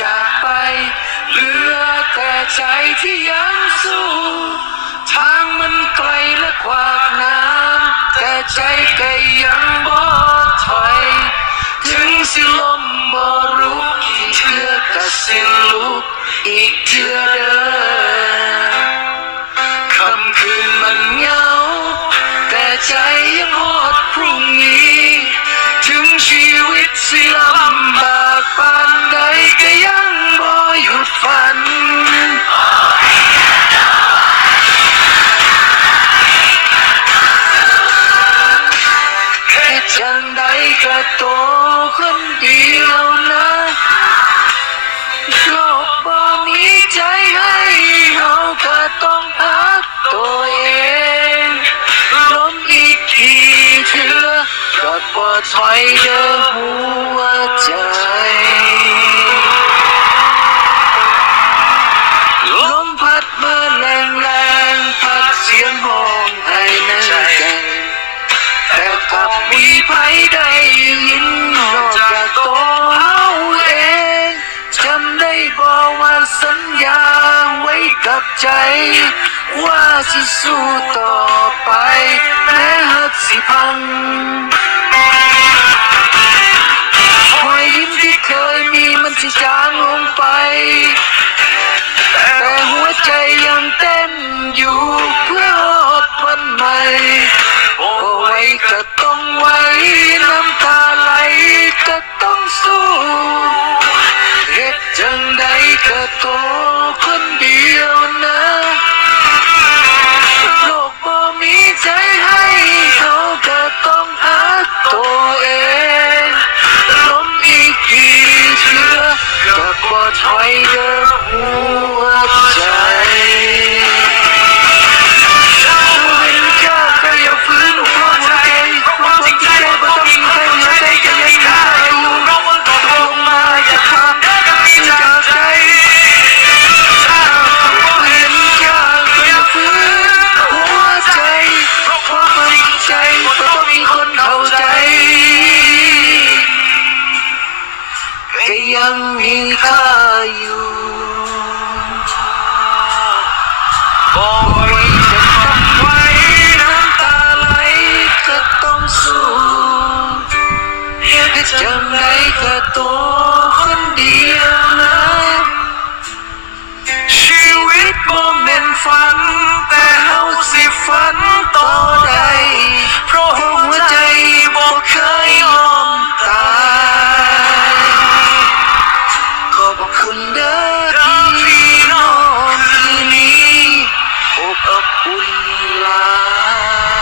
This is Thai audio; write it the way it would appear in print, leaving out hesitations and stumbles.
จากไปเหลือแต่ใจที่ยังสู้ทางมันไกลและกว้างน้ำแต่ใจก็ยังบ่ถอยถึงสิลมบ่รุกกี่เทื่อก็สิลุกอีกเทื่อเด้อค่ำคืนมันเหงาแต่ใจยังฮอดพรุ่งนี้ถึงชีวิตสิลำบากปานใดก็ยังบ่หยุดฝันแค่จังใดก็โตคนเดียวนะโลกบ่มีใจให้เราก็ต้องพักตัวเองล้มอีกทีเถื่อก็บ่ถอยเด้อหัวใจลมพัดมาแรงๆพัดเสียงห้องให้ในใจแต่กลับมีไผได้ยินนอกจากตัวเฮาเองจำได้บอกว่าสัญญาไว้กับใจว่าสิสู้ต่อไปแม้หักสิพังรอยยิ้มที่เคยมีมันสิจางลงไปแต่หัวใจยังเต้นอยู่เพื่อรอดวันใหม่โอ้ไว้ก็ต้องไว้น้ำตาไหลก็ต้องสู้เหตุจังใดก็โตคนเดียวนะโลกบ่มีใจให้เขาก็ต้องหักตัวเองล้มอีกกี่เทื่อก็บ่ถอยเด้อหัวใจยังมีค่าอยู่บอกไว้จะต้องไว้น้ำตาไหลก็ต้องสู้เหตุจังใดก็ตัวคนเดียวนะชีวิตบ่แม่นฝันแต่เฮาสิฝันต่อได้เพราะหัวใจบ่เคยยอมตายขอบคุณเด้อพี่น้องที่นี้อบอุ่นหลาย